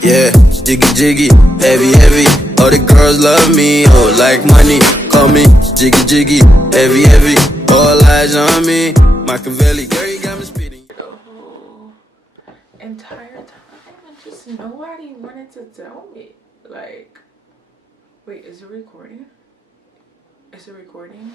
Yeah, jiggy jiggy, heavy heavy. All the girls love me, oh like money. Call me jiggy jiggy, heavy heavy. All eyes on me. Machiavelli, girl, you got me speeding. The whole entire time, and just nobody wanted to tell me. Like, wait, is it recording? Is it recording?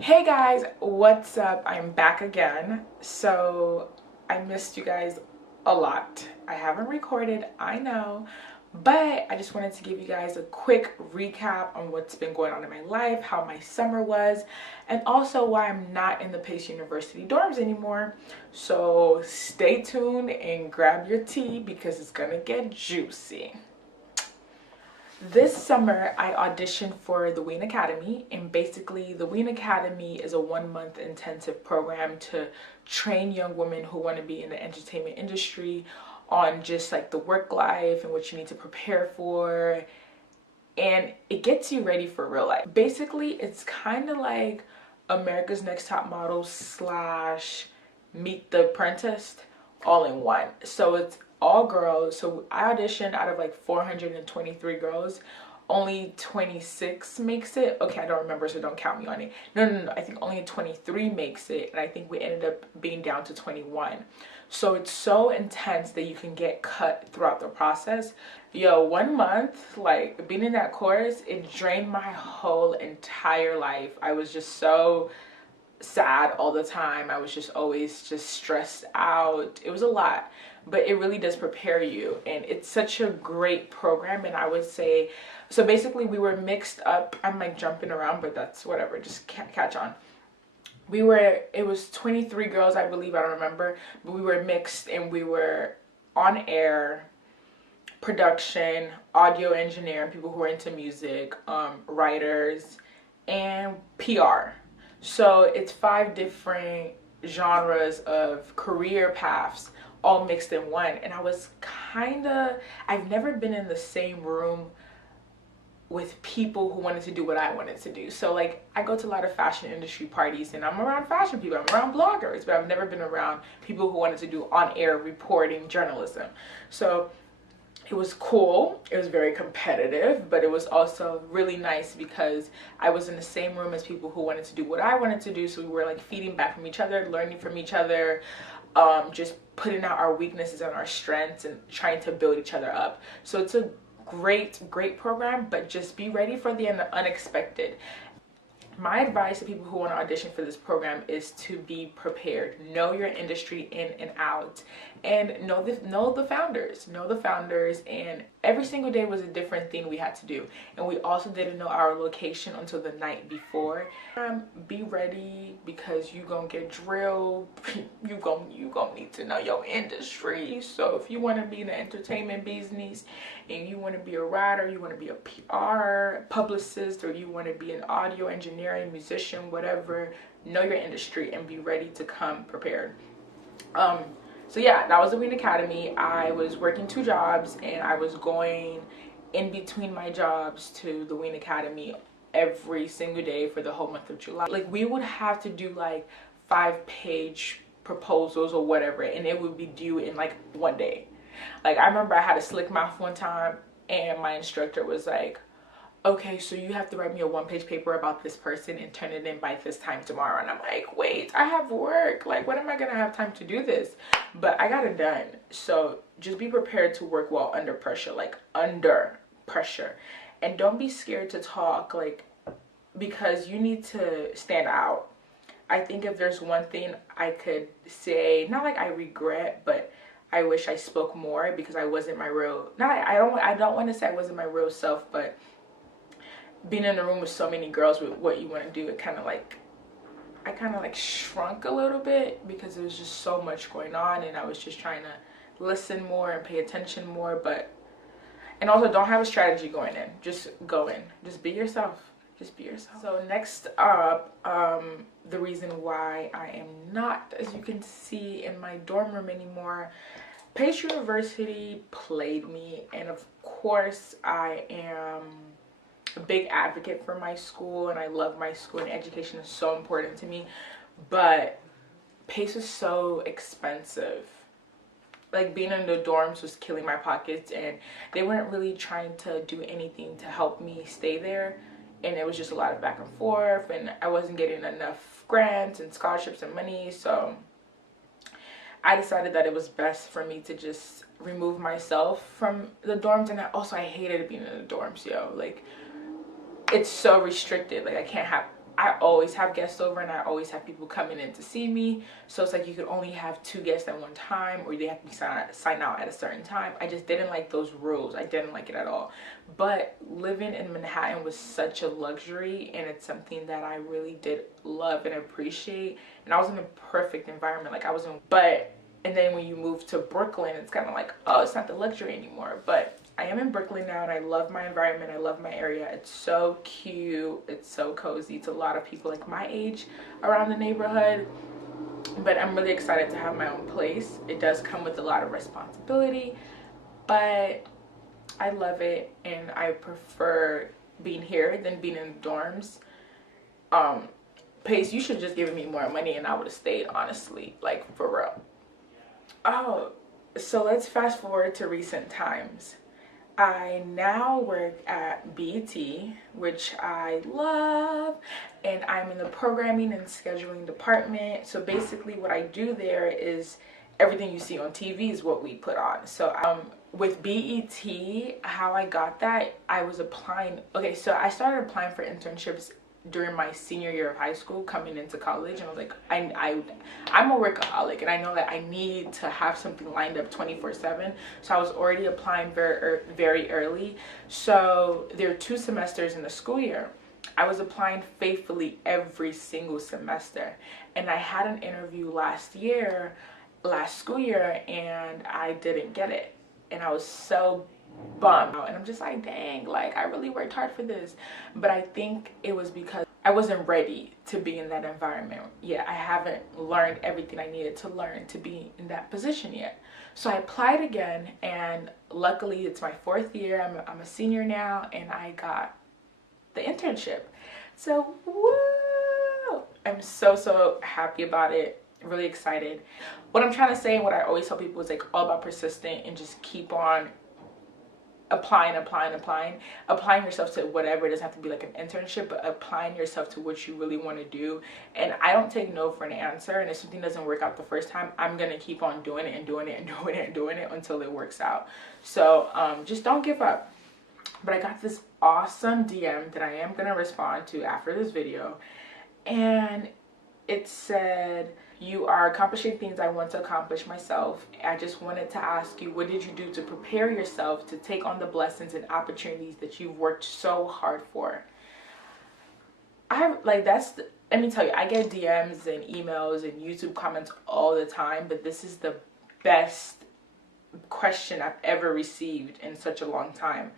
Hey guys, what's up? I'm back again. So I missed you guys a lot. I haven't recorded, I know, but I just wanted to give you guys a quick recap on what's been going on in my life, how my summer was, and also why I'm not in the Pace University dorms anymore. So stay tuned and grab your tea because it's gonna get juicy. This summer, I auditioned for the Ween Academy, and basically the Ween Academy is a 1-month intensive program to train young women who want to be in the entertainment industry on just like the work life and what you need to prepare for, and it gets you ready for real life. Basically, it's kind of like America's Next Top Model / Meet the Apprentice all in one. So it's all girls. So I auditioned out of like 423 girls. Only 26 makes it. Okay, I don't remember, so don't count me on it. No. I think only 23 makes it, and I think we ended up being down to 21. So it's so intense that you can get cut throughout the process. Yo, 1 month, like being in that course, it drained my whole entire life. I was just so sad all the time. I was just always just stressed out. It was a lot, but it really does prepare you, and it's such a great program. And I would say, so basically we were mixed up. I'm like jumping around, but that's whatever, just catch on. It was 23 girls, I believe, I don't remember, but we were mixed, and we were on air, production, audio engineer, people who are into music, writers, and PR. So it's 5 different genres of career paths all mixed in one. And I was I've never been in the same room with people who wanted to do what I wanted to do. So like, I go to a lot of fashion industry parties, and I'm around fashion people, I'm around bloggers, but I've never been around people who wanted to do on-air reporting journalism. So it was cool. It was very competitive, but it was also really nice because I was in the same room as people who wanted to do what I wanted to do. So we were like feeding back from each other, learning from each other, just putting out our weaknesses and our strengths and trying to build each other up. So it's a great program, but just be ready for the unexpected. My advice to people who want to audition for this program is to be prepared. Know your industry in and out, and know the founders. And every single day was a different thing we had to do, and we also didn't know our location until the night before. Be ready, because you gonna get drilled. you gonna need to know your industry. So if you want to be in the entertainment business, and you want to be a writer, you want to be a PR publicist, or you want to be an audio engineering musician, whatever, know your industry and be ready to come prepared. So yeah, that was the Ween Academy. I was working 2 jobs, and I was going in between my jobs to the Ween Academy every single day for the whole month of July. Like, we would have to do like 5-page proposals or whatever, and it would be due in like 1 day. Like, I remember I had a slick mouth one time, and my instructor was like, okay, so you have to write me a 1-page paper about this person and turn it in by this time tomorrow. And I'm like, wait, I have work. Like, when am I gonna have time to do this? But I got it done. So just be prepared to work well under pressure, like under pressure. And don't be scared to talk, like, because you need to stand out. I think if there's one thing I could say, not like I regret, but I wish I spoke more, because I wasn't my real, I don't want to say I wasn't my real self, but being in a room with so many girls with what you want to do, I kind of like shrunk a little bit, because there was just so much going on, and I was just trying to listen more and pay attention more. And also, don't have a strategy going in, just go in, just be yourself. So next up, the reason why I am not, as you can see, in my dorm room anymore, Pace University played me, and of course I am a big advocate for my school, and I love my school, and education is so important to me, but Pace is so expensive. like being in the dorms was killing my pockets, and they weren't really trying to do anything to help me stay there, and it was just a lot of back and forth, and I wasn't getting enough grants and scholarships and money. So I decided that it was best for me to just remove myself from the dorms. And I hated being in the dorms, yo. Like, it's so restricted. Like, I always have guests over, and I always have people coming in to see me. So it's like you could only have 2 guests at one time, or they have to be sign out at a certain time. I just didn't like those rules. I didn't like it at all. But living in Manhattan was such a luxury, and it's something that I really did love and appreciate. And I was in a perfect environment. Like, and then when you move to Brooklyn, it's kind of like, oh, it's not the luxury anymore. But I am in Brooklyn now, and I love my environment. I love my area. It's so cute. It's so cozy. It's a lot of people like my age around the neighborhood. But I'm really excited to have my own place. It does come with a lot of responsibility, but I love it, and I prefer being here than being in dorms. Pace, you should just give me more money and I would have stayed, honestly, like, for real. Oh, so let's fast forward to recent times. I now work at BET, which I love, and I'm in the programming and scheduling department. So basically what I do there is everything you see on TV is what we put on. So with BET, how I got that, I was applying. Okay, so I started applying for internships during my senior year of high school, coming into college, and I was like, I'm a workaholic, and I know that I need to have something lined up 24/7. So I was already applying very early. So there are 2 semesters in the school year. I was applying faithfully every single semester, and I had an interview last school year, and I didn't get it, and I was so bummed out. And I'm just like, dang, like, I really worked hard for this. But I think it was because I wasn't ready to be in that environment yet. I haven't learned everything I needed to learn to be in that position yet. So I applied again, and luckily it's my 4th year. I'm a senior now, and I got the internship. So woo! I'm so happy about it. Really excited. What I'm trying to say, and what I always tell people, is like all about persistent and just keep on applying yourself to whatever. It doesn't have to be like an internship, but applying yourself to what you really want to do. And I don't take no for an answer, and if something doesn't work out the first time, I'm gonna keep on doing it and doing it and doing it and doing it until it works out. So just don't give up. But I got this awesome DM that I am gonna respond to after this video, and it said, "You are accomplishing things I want to accomplish myself. I just wanted to ask you, what did you do to prepare yourself to take on the blessings and opportunities that you've worked so hard for?" Let me tell you, I get DMs and emails and YouTube comments all the time, but this is the best question I've ever received in such a long time.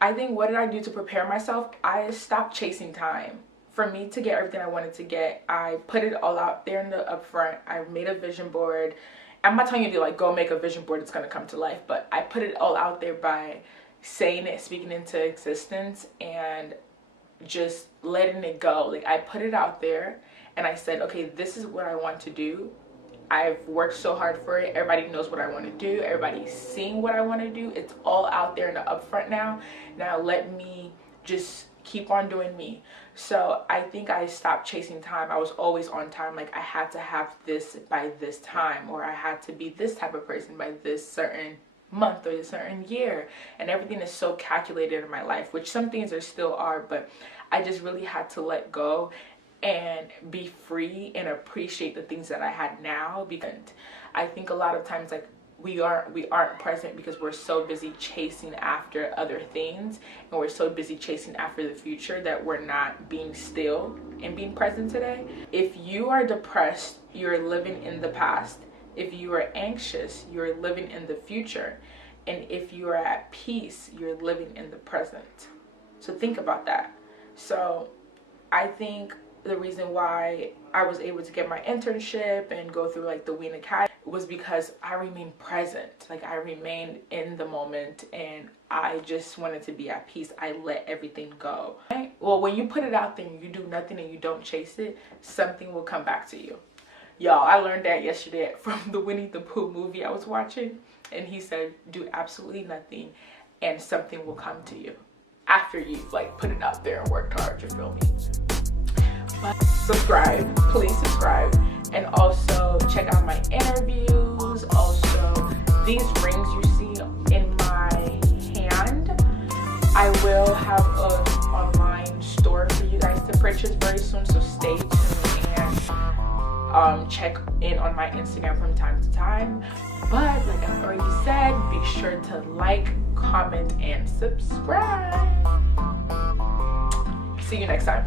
I think, what did I do to prepare myself? I stopped chasing time. For me to get everything I wanted to get, I put it all out there in the upfront. I made a vision board. I'm not telling you to like go make a vision board, it's gonna come to life, but I put it all out there by saying it, speaking into existence, and just letting it go. Like, I put it out there and I said, okay, this is what I want to do. I've worked so hard for it. Everybody knows what I want to do. Everybody's seeing what I want to do. It's all out there in the upfront now. Now let me just keep on doing me. So I think I stopped chasing time. I was always on time. Like, I had to have this by this time, or I had to be this type of person by this certain month or a certain year. And everything is so calculated in my life, which some things there still are, but I just really had to let go and be free and appreciate the things that I had now. Because I think a lot of times, like, we aren't present because we're so busy chasing after other things, and we're so busy chasing after the future that we're not being still and being present today. If you are depressed, you're living in the past. If you are anxious, you're living in the future. And if you are at peace, you're living in the present. So think about that. So I think the reason why I was able to get my internship and go through like the Ween Academy was because I remained present. Like, I remained in the moment, and I just wanted to be at peace. I let everything go. Right? Well, when you put it out there and you do nothing and you don't chase it, something will come back to you. Y'all, I learned that yesterday from the Winnie the Pooh movie I was watching. And he said, do absolutely nothing and something will come to you. After you've like put it out there and worked hard, you feel me? But subscribe, please subscribe. And also check out my interviews. Also, these rings you see in my hand, I will have an online store for you guys to purchase very soon. So stay tuned and check in on my Instagram from time to time. But like I already said, be sure to like, comment, and subscribe. See you next time.